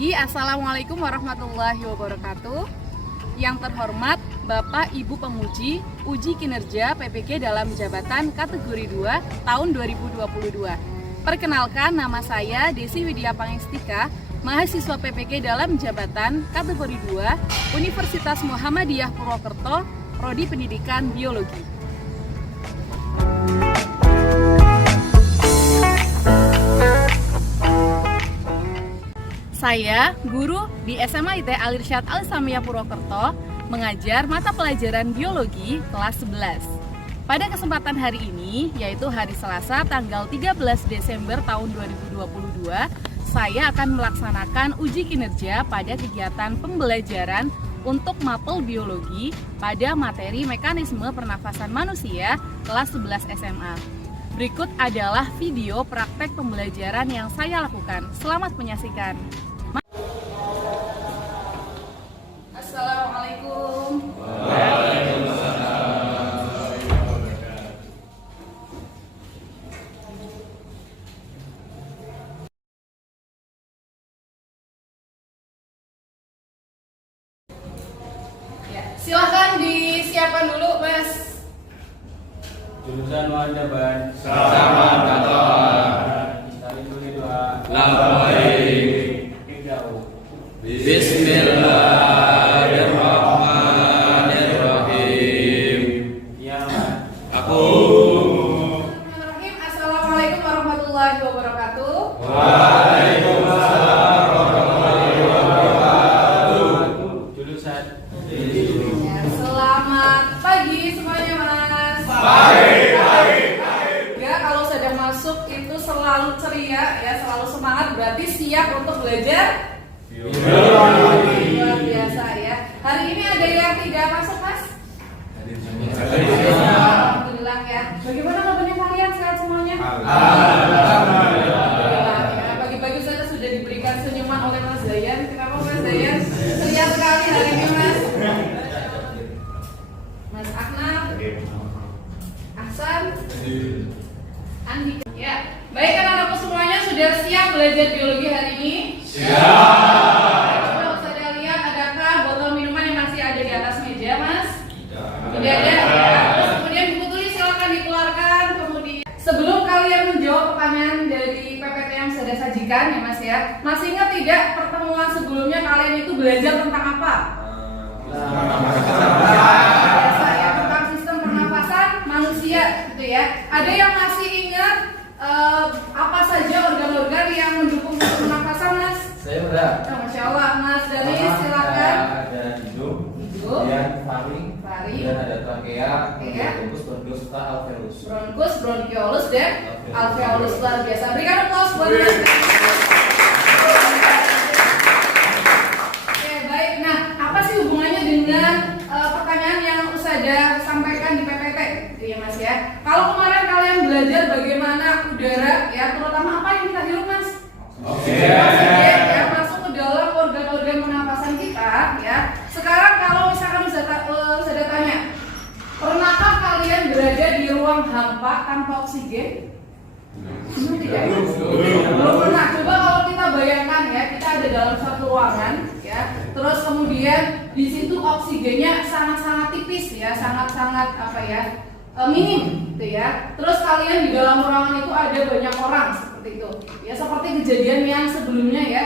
pagi, Assalamualaikum warahmatullahi wabarakatuh. Yang terhormat Bapak Ibu Penguji Uji Kinerja PPG dalam Jabatan Kategori 2 tahun 2022. Perkenalkan, nama saya Desi Widya Pangestika, mahasiswa PPG dalam Jabatan Kategori 2 Universitas Muhammadiyah Purwokerto, Prodi Pendidikan Biologi. Saya, guru di SMA IT Al-Irsyad Al-Islamiyah Purwokerto, mengajar mata pelajaran biologi kelas 11. Pada kesempatan hari ini, yaitu hari Selasa tanggal 13 Desember tahun 2022, saya akan melaksanakan uji kinerja pada kegiatan pembelajaran untuk mapel biologi pada materi mekanisme pernafasan manusia kelas 11 SMA. Berikut adalah video praktek pembelajaran yang saya lakukan. Selamat menyaksikan. Assalamualaikum. Ya, silakan disiapkan dulu, Mas. Jurusan Wajaban. Selamat datang. Saling berdoa. Labbaik. Bismillahirrahmanirrahim. Ya, Aku. Bismillahirrahmanirrahim. Assalamualaikum warahmatullahi wabarakatuh. Waalaikumsalam warahmatullahi wabarakatuh. Jurusan. Ya, selamat pagi semuanya, Mas. Ya, kalau sudah masuk itu selalu ceria ya, selalu semangat, berarti siap untuk belajar. Luar biasa ya. Hari ini ada yang tidak masuk, Mas? Alhamdulillah ya. Bagaimana kabarnya kalian? Sehat semuanya? Alhamdulillah ya. Pagi-pagi sudah diberikan senyuman oleh Mas Zayan. Kenapa Mas Zayan? Ceria sekali hari ini, Mas. Mas Aknaf, Ahsan, Andi. Ya, baik anak-anakku semuanya, sudah siap belajar biologi hari ini? Coba saya lihat, adakah botol minuman yang masih ada di atas meja, Mas? Tidak ada. Ya. Terus kemudian buku tulis silakan dikeluarkan. Kemudian sebelum kalian menjawab pertanyaan dari PPT yang sudah sajikan ya, Mas ya, masih ingat tidak pertemuan sebelumnya kalian itu belajar tentang apa? Biasa ya, tentang sistem pernafasan manusia gitu ya. Ada yang masih ingat apa saja organ-organ yang mendukung pernafasan, Mas? Saya udah. Oh, Masya Allah, Mas Dani silakan. Ada hidung, Hidung. kemudian faring, Faring. kemudian ada trakea, Trachea. bronkus, bronkiolus, serta alveolus. Bronkus, bronkiolus, dan alveolus. Luar biasa. Berikan aplaus buat Mas. Oke, baik. Nah, apa sih hubungannya dengan pertanyaan yang Ustazah sampaikan di PPT? Gitu ya, Mas ya. Kalau kemarin kalian belajar bagaimana udara ya, terutama apa yang kita hirup, Mas? Oksigen ya, masuk ke dalam organ-organ pernapasan kita ya. Sekarang kalau misalkan Ustazah tanya, pernahkah kalian berada di ruang hampa tanpa oksigen? Tidak. Belum pernah. Coba kalau kita bayangkan ya, kita ada dalam satu ruangan ya, terus kemudian di situ oksigennya sangat-sangat tipis ya, sangat-sangat apa ya, minim gitu ya. Terus kalian di dalam ruangan itu ada banyak orang seperti itu. Ya seperti kejadian yang sebelumnya ya,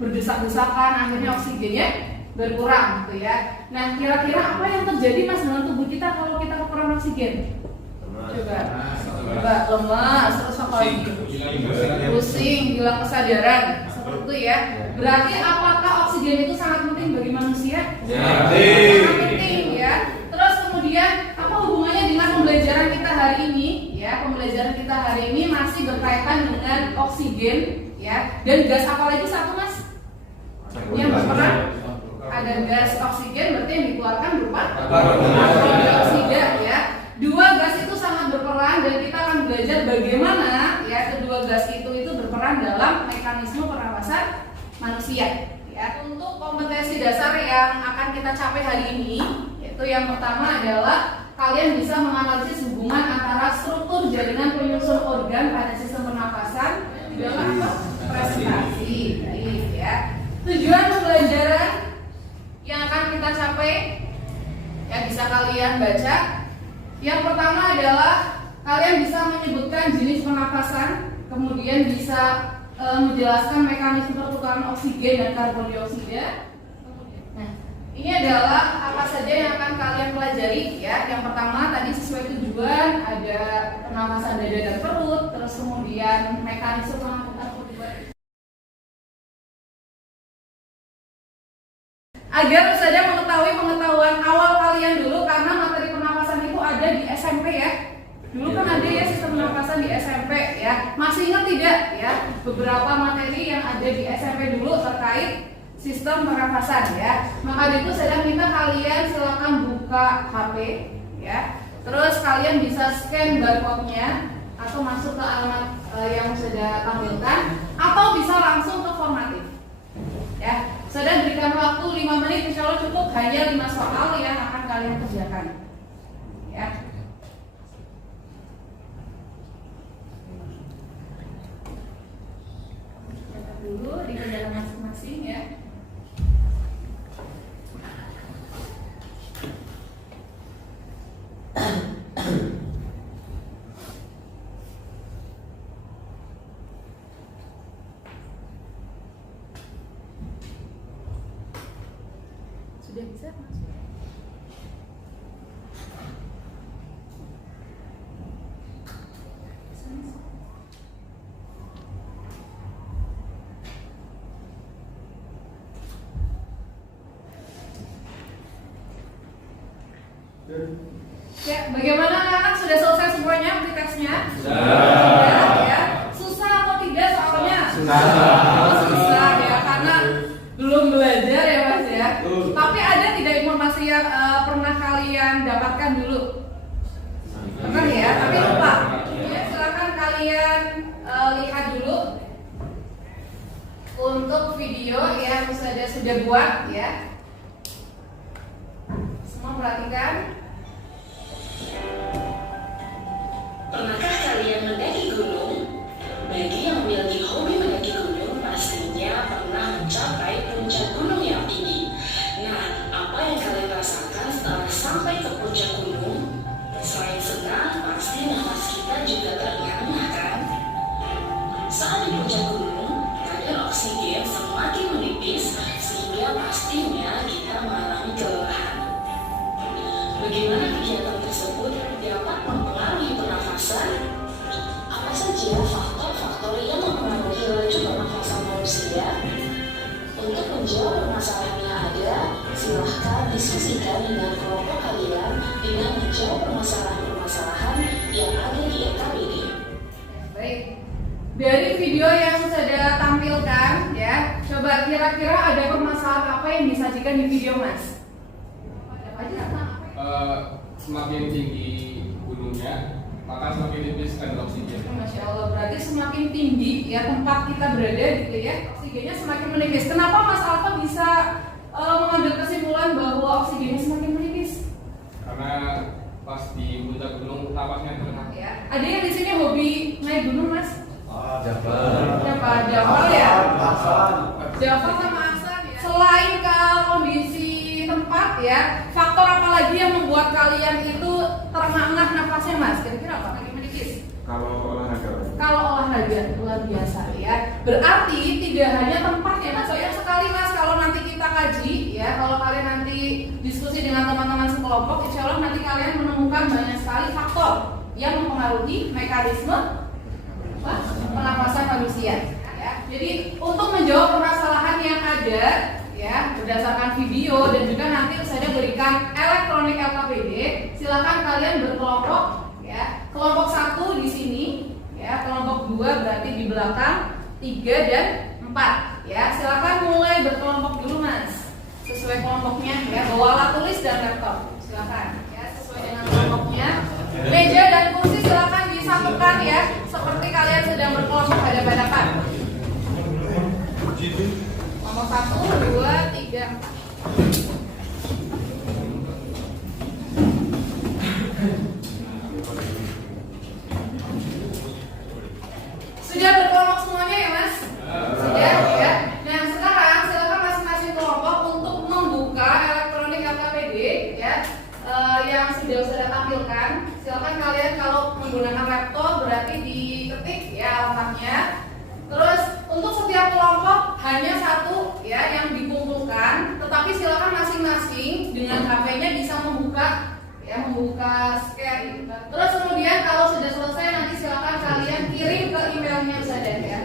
berdesak-desakan, akhirnya oksigennya berkurang gitu ya. Nah, kira-kira apa yang terjadi, Mas, dengan tubuh kita kalau kita kekurangan oksigen? Coba lemas, terus apa lagi? Pusing, hilang kesadaran, seperti itu ya. Berarti apakah oksigen itu sangat penting bagi manusia? Sangat penting ya. Terus kemudian apa hubungannya dengan pembelajaran kita hari ini? Ya, pembelajaran kita hari ini masih berkaitan dengan oksigen ya. Dan gas apa lagi satu, Mas? Yang berperan? Ada gas oksigen, berarti yang dikeluarkan berupa karbon dioksida ya. Dua gas itu sangat berperan dan kita akan belajar bagaimana ya kedua gas itu berperan dalam mekanisme pernapasan manusia ya. Untuk kompetensi dasar yang akan kita capai hari ini, yaitu yang pertama adalah kalian bisa menganalisis hubungan antara struktur jaringan penyusun organ pada sistem pernapasan di dalam apa? Presentasi. Baik ya. Tujuan pembelajaran yang akan kita capai ya bisa kalian baca. Yang pertama adalah kalian bisa menyebutkan jenis pernapasan, kemudian bisa menjelaskan mekanisme pertukaran oksigen dan karbon dioksida. Nah, ini adalah apa saja yang akan kalian pelajari ya. Yang pertama tadi sesuai tujuan ada pernapasan dada dan perut, terus kemudian mekanisme pengangkutan pertukaran. Agar saja mengetahui pengetahuan awal kalian dulu, karena materi pernapasan itu ada di SMP ya. Dulu kan ada ya sistem pernapasan di SMP ya. Masih ingat tidak ya beberapa materi yang ada di SMP dulu terkait sistem pernapasan ya. Maka itu saya minta kalian silakan buka HP ya. Terus kalian bisa scan barcode-nya atau masuk ke alamat yang sudah tampilkan, atau bisa langsung ke formatif. Ya, saya berikan waktu 5 menit, insya Allah cukup, hanya 5 soal yang akan kalian kerjakan. Ya. Catat dulu di kendaraan masing-masing ya. Sudah bisa masuk? Ya, bagaimana anak-anak, sudah selesai semuanya aplikasinya? Sudah. Ya. Susah atau tidak soalnya? Susah ya, karena belum belajar ya Mas ya. Tapi ada tidak informasi yang pernah kalian dapatkan dulu? Pernah ya, tapi lupa. Ya, silakan kalian lihat dulu untuk video yang sudah buat ya. Semua perhatikan. Pernahkah kalian mendaki gunung? Bagi yang memiliki hobi mendaki gunung, pastinya pernah mencapai puncak gunung yang tinggi. Nah, apa yang kalian rasakan setelah sampai ke puncak gunung? Selain senang, pasti nafas kita juga terengah-engah kan? Saat di puncak gunung, kadar oksigen semakin menipis, sehingga pastinya kita mengalami kelelahan. Bagaimana kegiatan tersebut dapat mempengaruhi pernafasan? Apa saja faktor-faktor yang mempengaruhi laju pernafasan manusia? Untuk menjawab permasalahan yang ada, silahkan diskusikan dengan kelompok kalian dengan menjawab permasalahan-permasalahan yang ada di NKPD. Baik, dari video yang sudah tampilkan ya, coba kira-kira ada permasalahan apa yang disajikan di video Mas? Semakin tinggi gunungnya, maka semakin tipis kadar oksigen. Masya Allah, berarti semakin tinggi ya tempat kita berada gitu ya, oksigennya semakin menipis. Kenapa Mas Alfa bisa mengambil kesimpulan bahwa oksigennya semakin menipis? Karena pas di puncak gunung napasnya terengah. Ya. Ada yang di sini hobi naik gunung Mas? Jabar. Siapa? Jafar ya? Jafar sama Ahsan ya. Selain ke kondisi tempat ya, faktor apa lagi yang membuat kalian itu terengah-engah nafasnya Mas? Kira-kira apa lagi menipis? Kalau olahraga luar biasa ya. Berarti tidak hanya tempat ya Mas, banyak sekali Mas. Kalau nanti kita kaji ya, kalau kalian nanti diskusi dengan teman-teman sekelompok, insya Allah nanti kalian menemukan banyak sekali faktor yang mempengaruhi mekanisme pernapasan manusia ya. Jadi untuk menjawab permasalahan yang ada ya, berdasarkan video dan juga nanti saya berikan elektronik LKPD, silakan kalian berkelompok ya. Kelompok 1 di sini ya, kelompok 2 berarti di belakang, 3 dan 4 ya. Silakan mulai berkelompok dulu Mas, sesuai kelompoknya ya, bawa alat tulis dan laptop silakan ya, sesuai dengan kelompoknya. Meja dan kursi silakan disatukan ya, seperti kalian sedang berkelompok hadapan-hadapan. Nomor 1, 2, 3, 4. Sudah berkelompok semuanya ya Mas? Sudah ya. Nah sekarang silakan masing-masing dengan HP-nya bisa membuka scan. Terus kemudian kalau sudah selesai nanti silakan kalian kirim ke emailnya saja ya.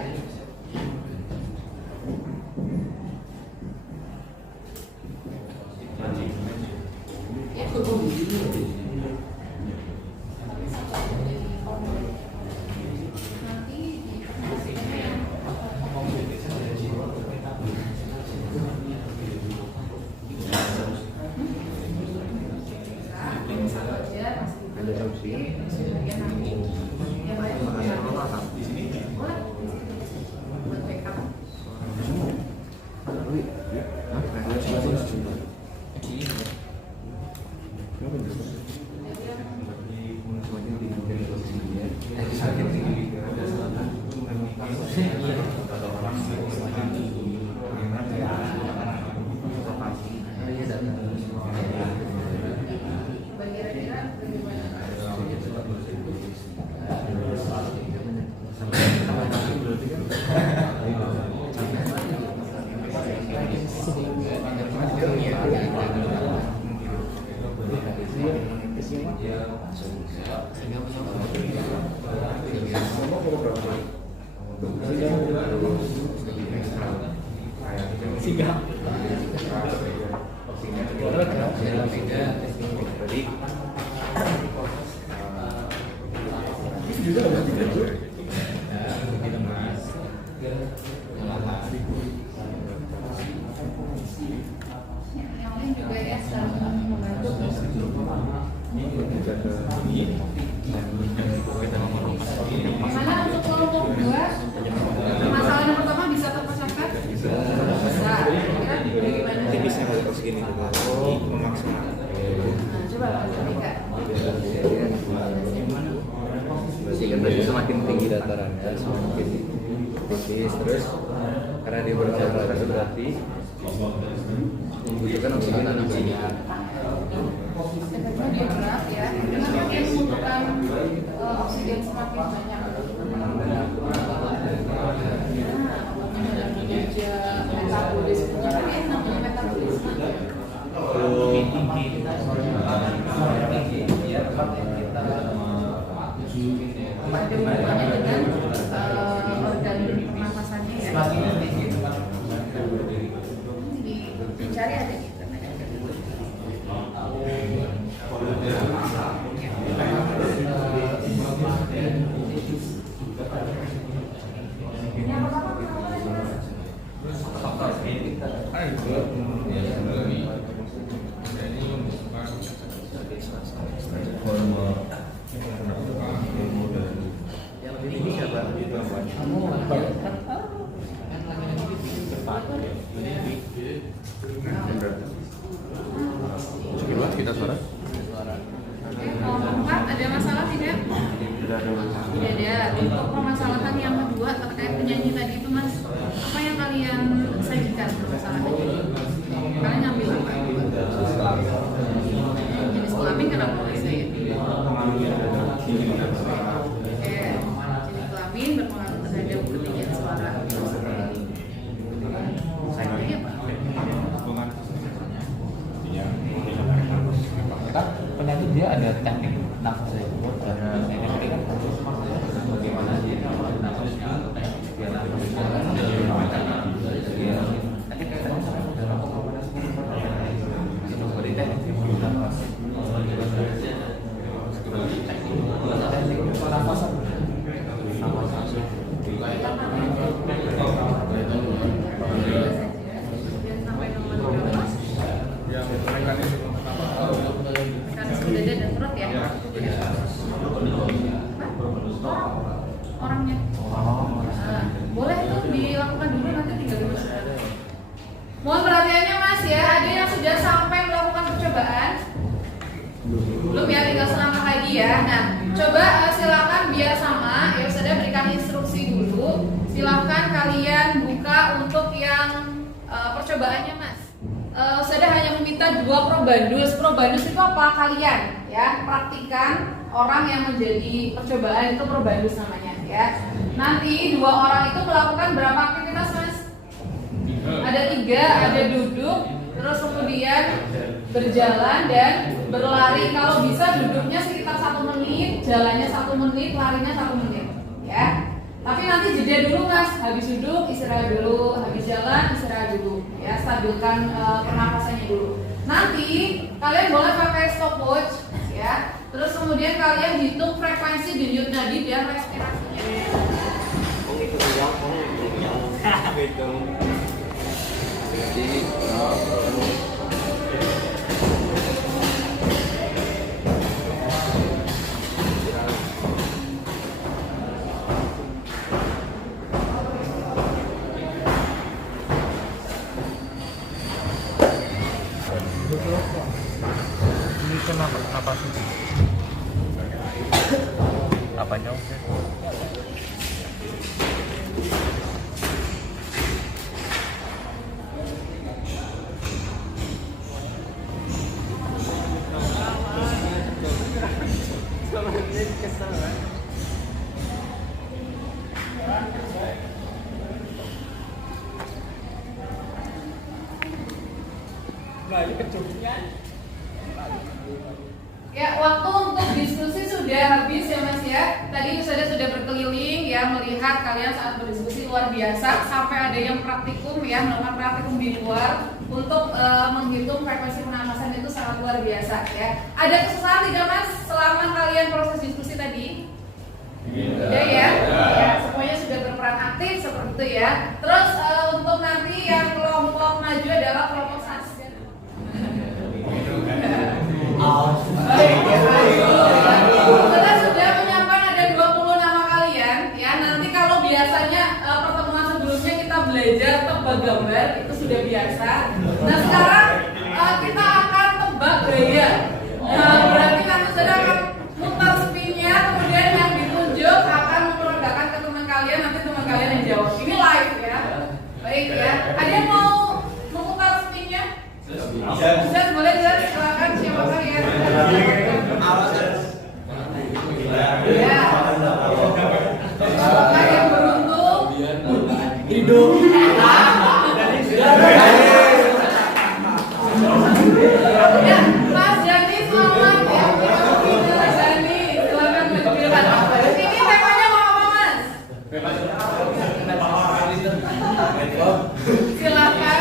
Semakin tinggi datarannya, semakin tipis. Terus karena dia berkembang berarti membutuhkan oksigen yang banyak. Dia berat ya, semakin membutuhkan oksigen semakin banyak. Metabolisme kan namanya metabolisme. Ada hubungannya dengan organ pernafasannya ya. Dicari ada di internet. Yang pertama Gimana kita suara? Kalau keempat ada masalah tidak? Tidak ada. Untuk permasalahan yang kedua terkait penyanyi tadi itu mas, apa yang kalian sajikan permasalahannya? Kalian ngambil apa? Jenis kelamin kenapa mas saya? Jenis kelamin berpengaruh terhadap ketinggian suara. Sayangnya apa? Penyanyi dia ada teknik nafas ya, dan ini kan bagaimana dia nafasnya biar nafasnya orangnya. Boleh itu dilakukan dulu nanti tinggal dimasukkan. Mohon perhatiannya mas ya, ada yang sudah sampai melakukan percobaan? Belum ya, tinggal selangkah lagi ya. Nah, coba silakan biar sama ya, sudah berikan instruksi dulu. Silakan kalian buka untuk yang percobaannya mas. Saya hanya meminta 2 probandus. Probandus itu apa? Kalian ya praktikan orang yang menjadi percobaan, itu probandus namanya ya. Nanti 2 orang itu melakukan berapa aktivitas mas? Ada 3, ada duduk, terus kemudian berjalan dan berlari. Kalau bisa duduknya sekitar 1 menit, jalannya 1 menit, larinya 1 menit, ya. Tapi nanti jeda dulu mas, habis duduk istirahat dulu, habis jalan istirahat dulu, ya. Stabilkan pernapasannya dulu. Nanti kalian boleh pakai stopwatch, ya. Terus kemudian kalian hitung frekuensi denyut nadi dan respirasinya. Ini kenapa sih? Apanya? Ya, waktu untuk diskusi sudah habis ya mas ya. Tadi sudah berkeliling ya, melihat kalian saat berdiskusi luar biasa. Sampai ada yang praktikum ya, melakukan praktikum di luar untuk menghitung frekuensi pernapasan itu sangat luar biasa ya. Ada kesusahan tidak mas selama kalian proses diskusi tadi? Iya ya, ya, semuanya sudah berperan aktif seperti itu ya. Terus untuk nanti yang kelompok maju adalah kelompok sastra. Kita sudah menyiapkan ada 20 nama kalian ya. Nanti kalau biasanya pertemuan sebelumnya kita belajar tebak gambar itu sudah biasa. Nah sekarang kita akan tebak gaya. Nah berarti nanti saudara akan mutar spinnya, kemudian yang ditunjuk akan memperagakan ke teman kalian, nanti teman kalian yang jawab. Ini live ya. Baik ya. Ada yang mau memutar spinnya? Bisa boleh jelas silakan siapa kalian. Ya. Apakah yang beruntung? Hidup. Ya, Mas Jani selamat ya. Mas Jani, silakan menunjukkan. Ini temanya mau apa Mas? Silakan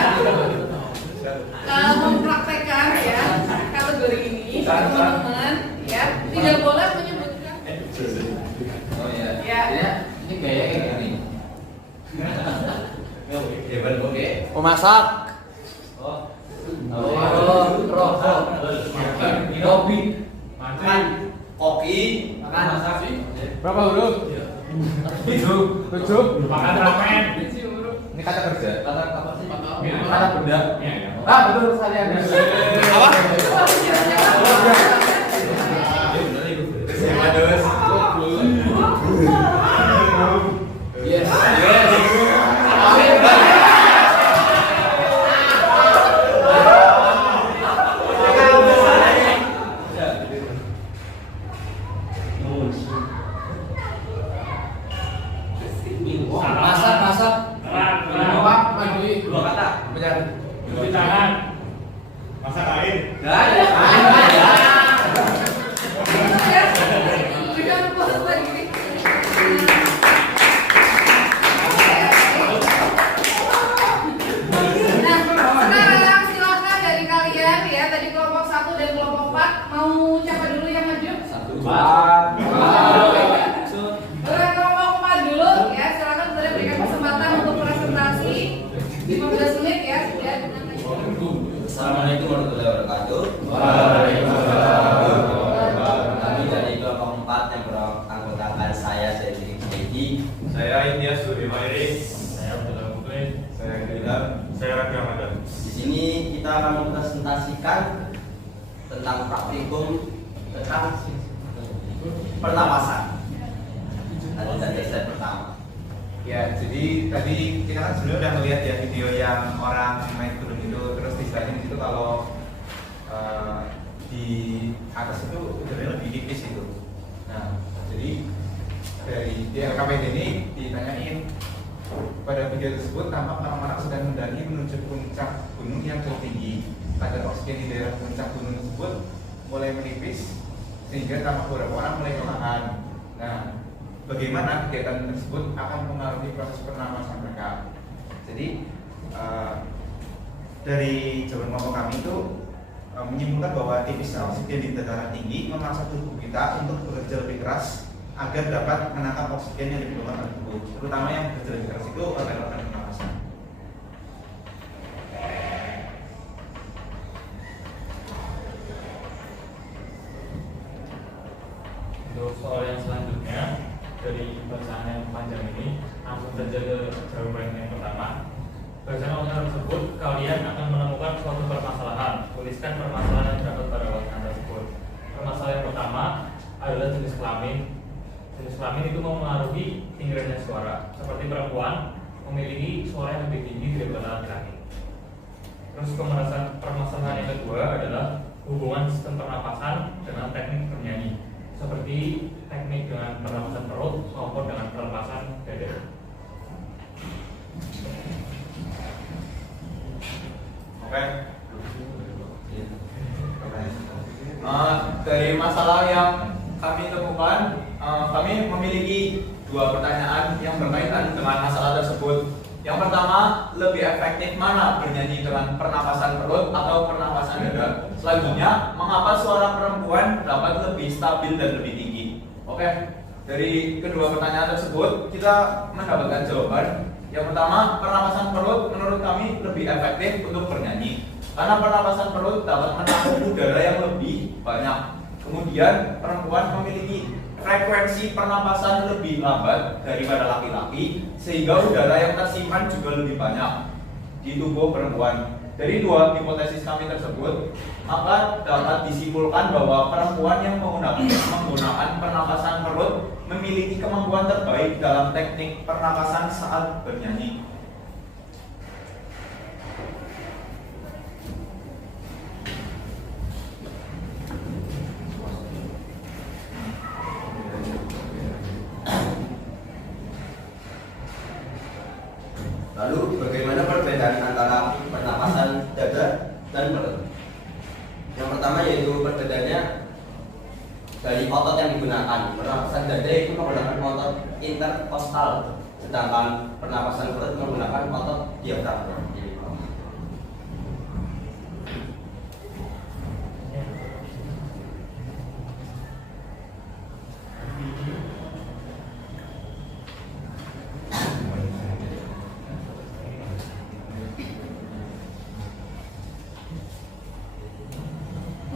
mempraktekkan ya kategori ini teman-teman ya. Tidak boleh menyebutkan. Oh iya. Ya. Ini gaya kayak gini. Memasak. Rokok. Kopi. Makan. Kopi. Makan. Berapa huruf? 7. Makan ramen. Ini kata kerja. Kata apa sih? Kata benda. Ah, Betul sekali ada. Apa? Yes. Masak. Jawab, mandi. 2 kata. Benar. Cuci tangan. Masak air. Nah, sekarang silakan dari kalian ya, tadi kelompok 1 dan kelompok 4 mau siapa dulu yang maju? Orang kelompok 4 dulu ya, silakan sudah berikan kesempatan untuk presentasi 15 menit ya, sudah dengan Assalamualaikum warahmatullahi wabarakatuh. Kami dari kelompok 4 yang beranggotakan saya Zaini Junaidi, Saya India Suri Mairis. Saya Abdullah Bukri. Saya Gila. Saya Rafi Ramadan. di sini kita akan mempresentasikan tentang praktikum tentang pernapasan. Nanti dari slide pertama. Ya, jadi tadi kita kan sebenarnya udah ngeliat ya video yang orang naik gunung itu, terus istilahnya di situ kalau di atas itu udaranya lebih tipis itu. Nah, jadi dari di LKPD ini ditanyain pada video tersebut tampak orang-orang sedang mendaki menuju puncak gunung yang tertinggi. Kadar oksigen di daerah puncak gunung tersebut mulai menipis sehingga tampak beberapa orang mulai kelelahan. Nah, bagaimana kegiatan tersebut akan mempengaruhi proses pernapasan mereka. Jadi dari jawaban kelompok kami itu menyimpulkan bahwa tipisnya oksigen di dataran tinggi memaksa tubuh kita untuk bekerja lebih keras agar dapat menangkap oksigen yang dikeluarkan oleh tubuh, terutama yang bekerja lebih keras itu organ-organ pernapasan. Untuk soal yang selanjutnya dari bacaan yang panjang ini, langsung saja ke jawaban yang pertama. Bacaan omongan tersebut, kalian akan menemukan suatu permasalahan. Tuliskan permasalahan yang terdapat pada omongan tersebut. Permasalahan yang pertama adalah jenis kelamin. Jenis kelamin itu mempengaruhi tinggi rendah suara. Seperti perempuan memiliki suara yang lebih tinggi daripada laki-laki. Terus permasalahan yang kedua adalah hubungan sistem pernapasan dengan teknik bernyanyi, seperti teknik dengan pernapasan perut maupun dengan pernapasan dada. Oke. Dari masalah yang kami temukan, kami memiliki dua pertanyaan yang berkaitan dengan masalah tersebut. Yang pertama, lebih efektif mana bernyanyi dengan pernapasan perut atau pernapasan dada? Selanjutnya, mengapa suara perempuan dapat lebih stabil dan lebih tinggi? Oke, dari kedua pertanyaan tersebut kita mendapatkan jawaban. Yang pertama, pernapasan perut menurut kami lebih efektif untuk bernyanyi karena pernapasan perut dapat menampung udara yang lebih banyak. Kemudian perempuan memiliki frekuensi pernapasan lebih lambat daripada laki-laki sehingga udara yang tersimpan juga lebih banyak di tubuh perempuan. Dari dua hipotesis kami tersebut, maka dapat disimpulkan bahwa perempuan yang menggunakan pernapasan perut memiliki kemampuan terbaik dalam teknik pernapasan saat bernyanyi. Lalu bagaimana perbedaan antara pernapasan dada dan perut? Yang pertama yaitu perbedaannya dari otot yang digunakan. Pernapasan dada itu menggunakan otot interkostal, sedangkan pernapasan perut menggunakan otot diafragma.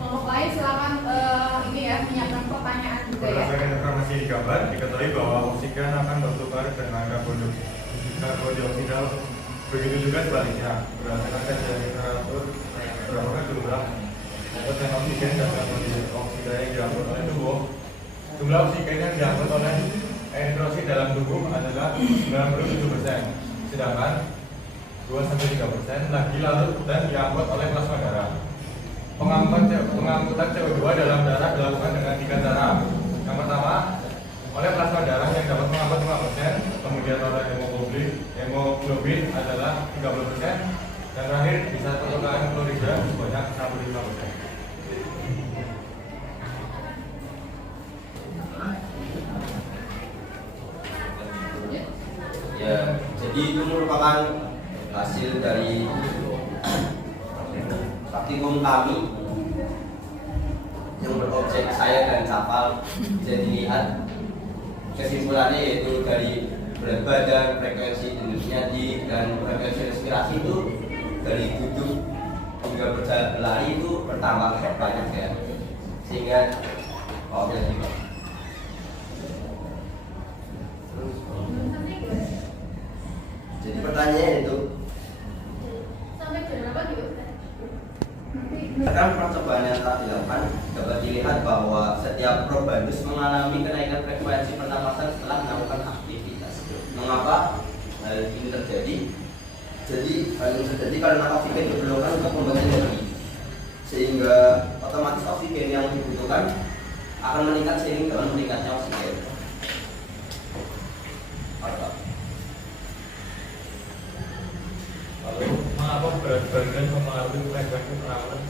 Kelompok lain silakan ini ya menyiapkan pertanyaan juga ya. Berdasarkan informasi di gambar, diketahui bahwa oksigen akan bertukar dengan karbon dioksida. Begitu juga sebaliknya. Berdasarkan tes dari literatur, berapa jumlah persen oksigen dan karbon dioksida yang diangkut oleh tubuh. Jumlah oksigen yang diangkut oleh eritrosit dalam tubuh adalah 97%, sedangkan 2-3% lagi larut dan diangkut oleh plasma darah. Pengangkutan CO2 dalam darah dilakukan dengan 3 cara. Yang pertama, oleh plasma darah yang dapat mengangkut 5%, kemudian oleh hemoglobin adalah 30%, dan terakhir bisa pertukaran klorida sebanyak 65%. Ya, jadi itu merupakan hasil dari praktikum kami yang berobjek saya dan kapal. Bisa dilihat kesimpulannya yaitu dari berat badan, frekuensi denyut nadi, dan frekuensi respirasi itu dari duduk hingga berlari itu bertambah banyak ya, sehingga juga. Jadi pertanyaannya itu, Sampai jam berapa gitu? dalam percobaan yang telah dilakukan dapat dilihat bahwa setiap probandus mengalami kenaikan frekuensi pernapasan setelah melakukan aktivitas. Mengapa hal ini terjadi? Jadi hal ini terjadi karena oksigen diperlukan untuk membuat energi, sehingga otomatis oksigen yang dibutuhkan akan meningkat seiring dengan meningkatnya oksigen. Lalu, mengapa berat badan mempengaruhi frekuensi pernapasan?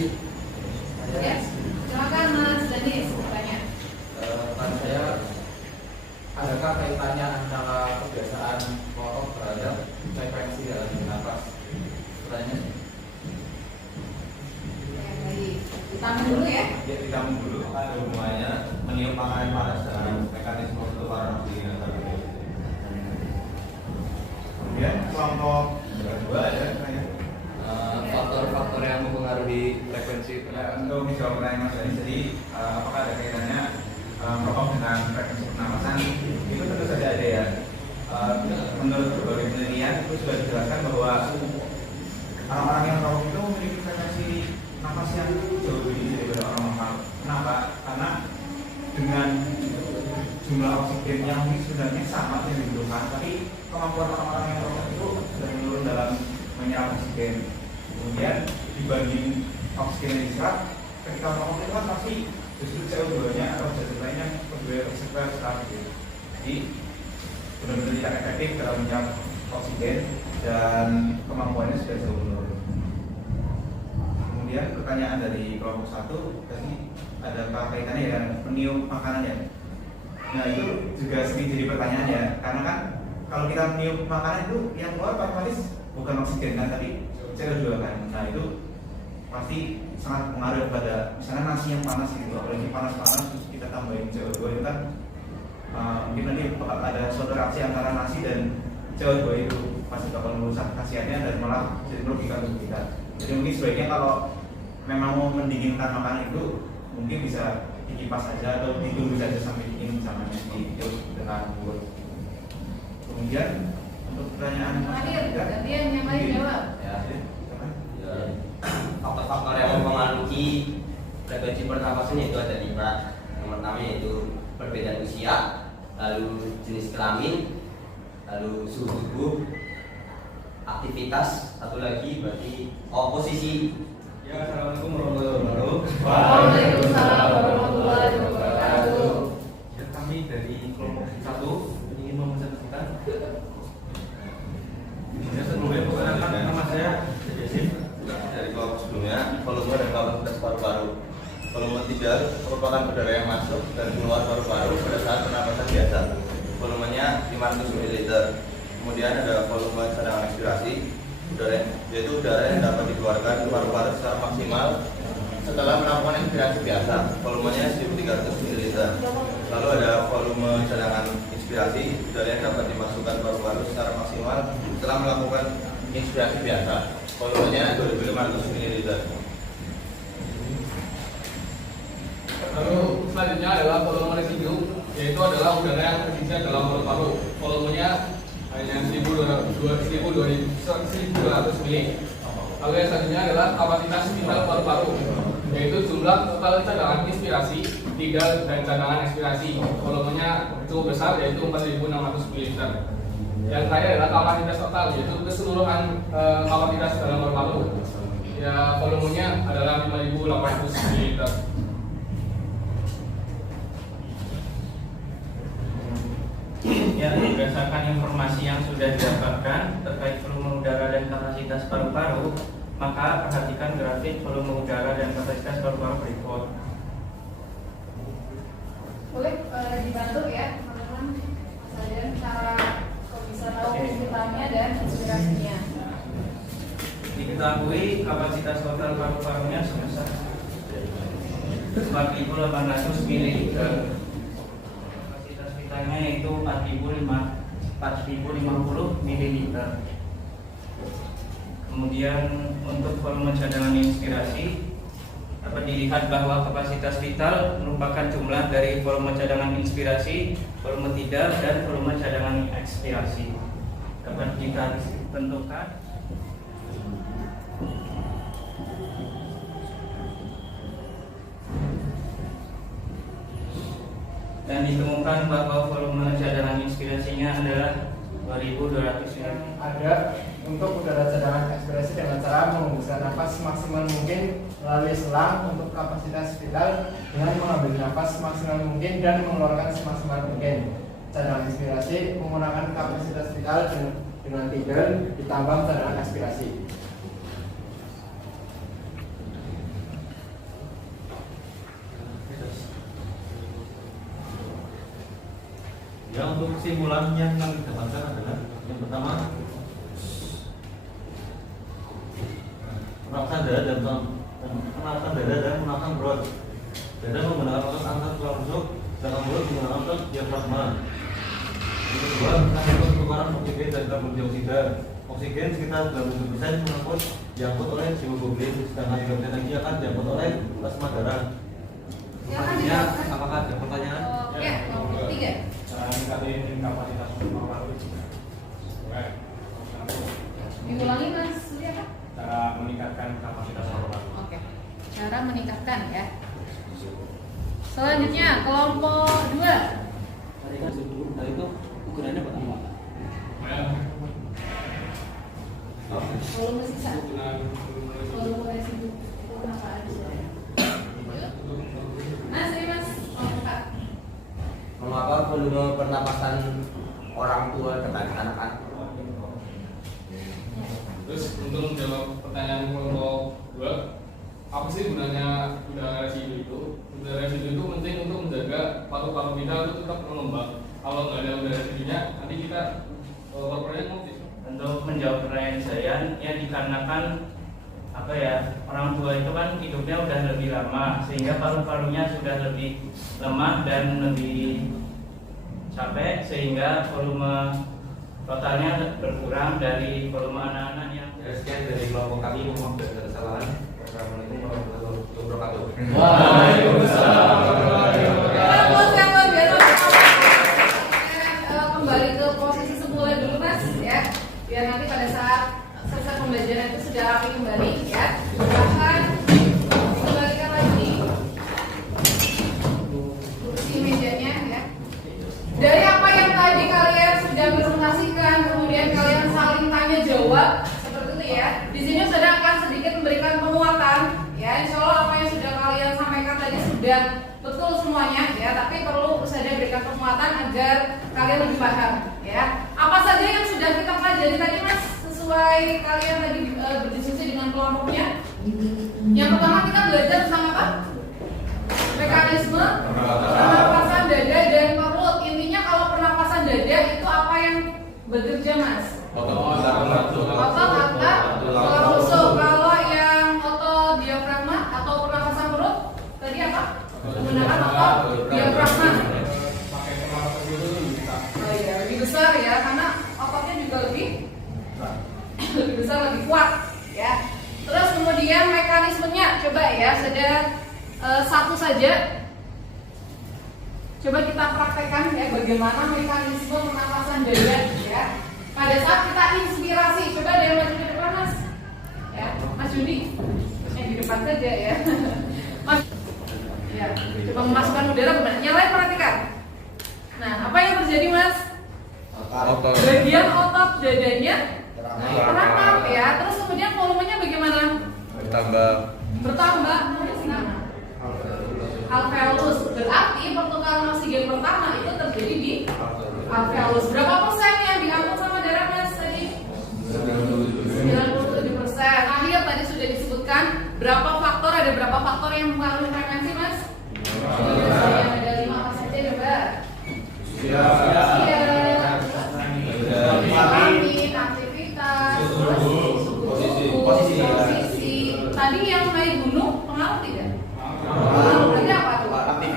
Ya, silakan Mas Danis bertanya. Kan saya, adakah kaitannya antara kebiasaan merokok terhadap frekuensi dalam bernapas? Pertanyaan. Ya, baik. Ditahan dulu ya. Ya, kita dulu ada hubungannya meniup makanan panas dengan mekanisme keluaran oksigen. Kemudian kelompok kedua ada Faktor-faktor yang mempengaruhi frekuensi ya, untuk menjawab pertanyaan Mas Dani, jadi apakah ada kaitannya merokok dengan frekuensi pernapasan? Itu tentu saja ada ya. Menurut berbagai penelitian itu sudah dijelaskan bahwa orang-orang yang merokok itu memiliki frekuensi nafas yang jauh lebih tinggi daripada orang normal. Kenapa? Karena dengan jumlah oksigen yang sebenarnya sama yang dibutuhkan, tapi kemampuan orang-orang yang merokok itu sudah menurun dalam menyerap oksigen. Kemudian dibanding oksigen yang diserap, ketika merokok itu kan pasti justru CO2-nya atau zat lainnya lebih terserap gitu. Jadi benar-benar tidak efektif dalam menyerap oksigen dan kemampuannya sudah jauh menurun. Kemudian pertanyaan dari kelompok 1 tadi ada kaitannya dengan meniup makanan ya. Nah itu juga sering jadi pertanyaan ya, karena kan kalau kita meniup makanan itu yang keluar otomatis bukan oksigen kan, tapi CO2 kan. Nah itu pasti sangat pengaruh pada misalnya nasi yang panas gitu, apalagi panas-panas terus kita tambahin CO2 itu kan mungkin nanti bakal ada suatu reaksi antara nasi dan CO2 itu pasti bakal merusak khasiatnya dan malah jadi merugikan untuk kita. Jadi mungkin sebaiknya kalau memang mau mendinginkan makanan itu mungkin bisa dikipas saja atau ditunggu saja sampai dingin sama dihirup dengan mulut. Kemudian untuk pertanyaan Terakhir, gantian yang lain jawab. Ya, faktor-faktor yang mempengaruhi frekuensi pernapasan itu ada 5. Yang pertama yaitu perbedaan usia, lalu jenis kelamin, lalu suhu tubuh, aktivitas, satu lagi berarti posisi. Ya, assalamualaikum warahmatullahi wabarakatuh. Waalaikumsalam warahmatullahi wabarakatuh. Ya, kami dari kelompok 1 ingin memesan-pesan. Ya, sebelumnya perkenalkan nama saya Jasim. Dari kelompok sebelumnya, volume dan kapasitas paru-paru. Volume 3 merupakan udara yang masuk dan keluar paru-paru pada saat pernapasan biasa. Volumenya 500 ml. Kemudian ada volume cadangan ekspirasi, yaitu udara yang dapat dikeluarkan ke paru-paru secara maksimal setelah melakukan ekspirasi biasa. Volumenya 1300 ml. Lalu ada volume cadangan inspirasi, udara yang dapat dimasukkan paru-paru secara maksimal setelah melakukan inspirasi biasa. Volumenya 2500 ml. Lalu selanjutnya adalah volume residu, yaitu adalah udara yang tersisa dalam paru-paru. Volumenya hanya 1200 ml. Lalu yang selanjutnya adalah kapasitas vital paru-paru, yaitu jumlah total cadangan inspirasi, tidal dan cadangan ekspirasi. Volumenya cukup besar, yaitu 4600 ml. Yang terakhir adalah kapasitas total, yaitu keseluruhan kapasitas dalam paru-paru. Ya, volumenya adalah 5800 ml. Ya, berdasarkan informasi yang sudah didapatkan terkait volume udara dan kapasitas paru-paru, maka perhatikan grafik volume udara dan kapasitas paru-paru berikut. Boleh dibantu ya teman-teman, Mas Adrian, cara kok bisa tahu kesulitannya dan inspirasinya. Diketahui kapasitas total paru-parunya sebesar 4.800 ml. Kapasitas vitalnya yaitu 4.050 ml. Kemudian untuk volume cadangan inspirasi dapat dilihat bahwa kapasitas vital merupakan jumlah dari volume cadangan inspirasi, volume tidal, dan volume cadangan ekspirasi. Dapat kita tentukan dan ditemukan bahwa volume cadangan inspirasinya adalah 2.200 ml. Ada untuk udara cadangan ekspirasi dengan cara menghembuskan nafas semaksimal mungkin melalui selang untuk kapasitas vital dengan mengambil nafas semaksimal mungkin dan mengeluarkan semaksimal mungkin. Cadangan inspirasi menggunakan kapasitas vital dengan tidal ditambah cadangan ekspirasi. Ya, untuk kesimpulan yang kami dapatkan adalah yang pertama, penapasan dada dan penapasan perut. Dada menggunakan otot angkat tulang rusuk, sedangkan perut menggunakan otot diafragma. Yang kedua, mengangkut kekurangan oksigen dan karbon dioksida. Oksigen sekitar 97% diangkut oleh hemoglobin, sedangkan 3% lagi akan diangkut oleh plasma darah. Selanjutnya, apakah ada pertanyaan? Ya, nomor 3. Meningkatin kapasitas paru-paru. Diulangi Mas, apa? Cara meningkatkan kapasitas paru-paru. Oke. Cara meningkatkan ya. Selanjutnya kelompok 2. Tadi itu ukurannya berapa? Volume sisa. Volume residu. Kenapa ada? Mas, ini Mas. Mengapa volume pernapasan orang tua dengan anak-anak? Terus untuk menjawab pertanyaan kelompok 2, apa sih gunanya udara residu itu? Udara residu itu penting untuk menjaga paru-paru kita itu tetap mengembang. Kalau nggak ada udara residunya, nanti kita paru-parunya mati. Untuk menjawab pertanyaan saya, ya dikarenakan apa ya, orang tua itu kan hidupnya udah lebih lama sehingga paru-parunya sudah lebih lemah dan lebih capek sehingga volume totalnya berkurang dari volume anak-anak yang. Sekian dari kelompok kami, mohon maaf dari kesalahan. Assalamualaikum warahmatullahi wabarakatuh. Waalaikumsalam. Kembali ke posisi semula dulu Mas ya, biar nanti pada saat selesai pembelajaran itu sudah rapi kembali ya. Silahkan dikembalikan lagi kursi mejanya ya. Dari apa yang tadi kalian sudah presentasikan, kemudian kalian saling tanya jawab seperti itu ya. Di sini sudah akan sedikit memberikan penguatan ya. Insya Allah apa yang sudah kalian sampaikan tadi sudah betul semuanya ya, tapi perlu saya berikan penguatan agar kalian lebih paham ya. Apa saja yang sudah kita pelajari tadi Mas, sesuai kalian tadi berdiskusi dengan kelompoknya? Yang pertama kita belajar tentang apa? Mekanisme pernapasan dada dan perut. Intinya kalau pernapasan dada itu apa yang bekerja Mas? Otot angkat tulang rusuk. Kalau yang otot diafragma atau pernapasan perut tadi apa? Menggunakan otot diafragma. Pakai pernapasan itu lebih besar. Oh iya, lebih besar ya, karena ototnya juga lebih besar, lebih kuat ya. Terus kemudian mekanismenya coba ya, sudah satu saja. Coba kita praktekkan ya bagaimana mekanisme pernapasan dada ya. Pada saat kita inspirasi, coba ada yang maju ke depan Mas. Ya, Mas Judi. Di depan saja ya. Mas. Ya, coba memasukkan udara ke dalam. Yang lain perhatikan. Nah, apa yang terjadi Mas? Bagian otot dadanya terangkat ya. Terus kemudian volumenya bagaimana? Bertambah. Alveolus. Berarti pertukaran oksigen pertama itu terjadi di alveolus. Berapa persen yang diangkut sama darah Mas tadi? 97%. Akhir tadi sudah disebutkan berapa faktor, ada berapa faktor yang mempengaruhi frekuensi Mas? Ada 5 apa saja coba? Vitamin, aktivitas, posisi. Tadi yang naik gunung pengaruh tidak? Berarti apa tuh?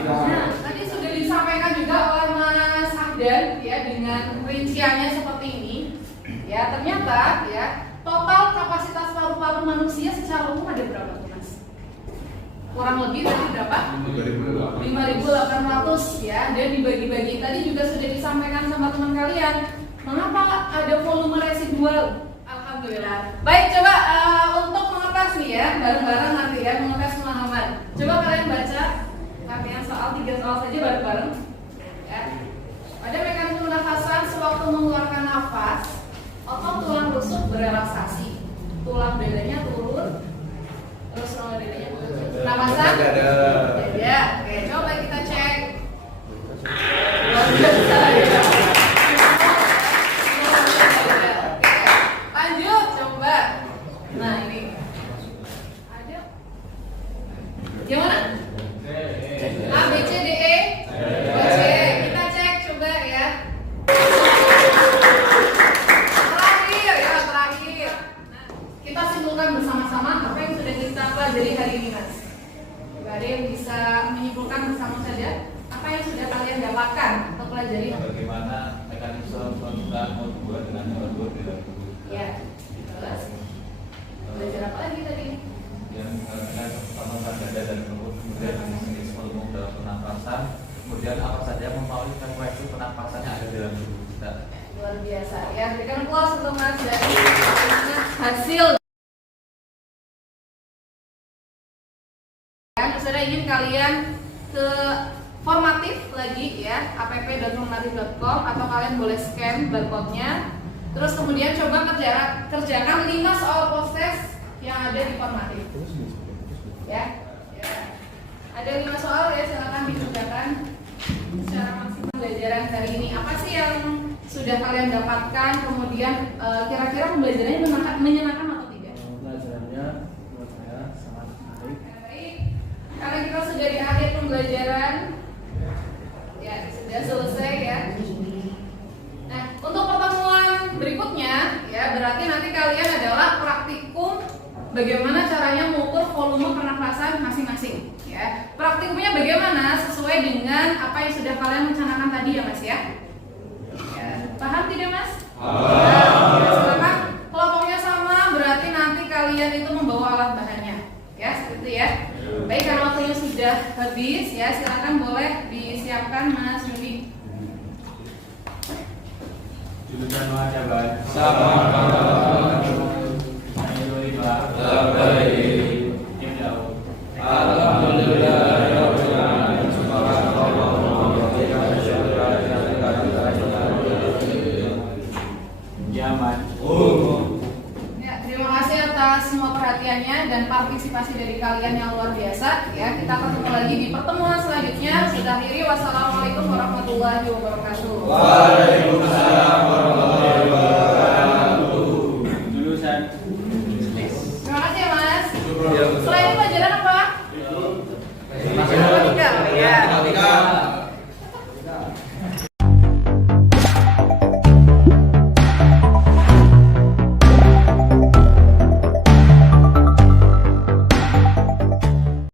Nah, tadi sudah disampaikan juga oleh Mas Ahdan ya dengan rinciannya seperti ini. Ya, ternyata ya total kapasitas paru-paru manusia secara umum ada berapa tuh Mas? Kurang lebih tadi berapa? 5.800 ya, dan dibagi-bagi. Tadi juga sudah disampaikan sama teman kalian. Mengapa ada volume residual? Alhamdulillah. Baik, coba untuk mengetes nih ya, bareng-bareng nanti ya, mengetes pemahaman. Coba kalian baca rangkaian soal, 3 soal saja bareng-bareng. Ya. Pada mekanisme pernafasan, sewaktu mengeluarkan nafas, otot tulang rusuk berelaksasi, tulang dadanya turun, terus tulang dadanya turun. Pernapasan dada. Oke, coba kita cek. Luar biasa ya. Lanjut, coba. Nah ini ada yang mana? A, B, C, D, E. C. Kita cek coba ya. menyimpulkan bersama-sama apa yang sudah kita pelajari hari ini, Mas. Ada yang bisa menyimpulkan bersama saja apa yang sudah kalian dapatkan atau pelajari? Bagaimana mekanisme pembentukan modul 2 dengan modul 2? Ya, jelas. Belajar apa lagi tadi? Yang dengan pembentukan dada dan lembut, kemudian jenis volume dalam pernapasan, kemudian apa saja mempengaruhi frekuensi pernapasan yang ada dalam tubuh kita. Luar biasa ya, berikan applause untuk Mas dari hasil. Saudara ingin kalian ke formatif lagi ya, app.formatif.com, atau kalian boleh scan barcode-nya. Terus kemudian coba kerjakan 5 soal proses yang ada di formatif. Ya. Ada 5 soal ya, silakan dikerjakan secara maksimal pembelajaran hari ini. Apa sih yang sudah kalian dapatkan? Kemudian kira-kira pembelajarannya menyenangkan atau tidak? Pelajarannya menurut saya sangat menarik. Baik. Karena kita sudah di akhir pembelajaran, ya sudah selesai ya. Nah, untuk pertemuan berikutnya, ya berarti nanti kalian adalah praktikum bagaimana caranya mengukur volume pernafasan masing-masing. Ya, praktikumnya bagaimana sesuai dengan apa yang sudah kalian rencanakan tadi ya, Mas ya. Ya, paham tidak, Mas? Paham. Ya, silakan. Kelompoknya sama, berarti nanti kalian itu membawa alat bahannya. Ya, seperti itu ya. Baik, karena waktunya sudah habis ya, silakan boleh disiapkan Mas Yudi. Jurusan Mahasiswa Sama. Ya, terima kasih atas semua perhatiannya dan partisipasi dari kalian yang luar biasa. Ya, kita ketemu lagi di pertemuan selanjutnya. Kita akhiri. Wassalamualaikum warahmatullahi wabarakatuh. Waalaikumsalam warahmatullahi wabarakatuh. Jurusan Terima kasih ya, Mas. Selain ini pelajaran apa? Matematika. Ya.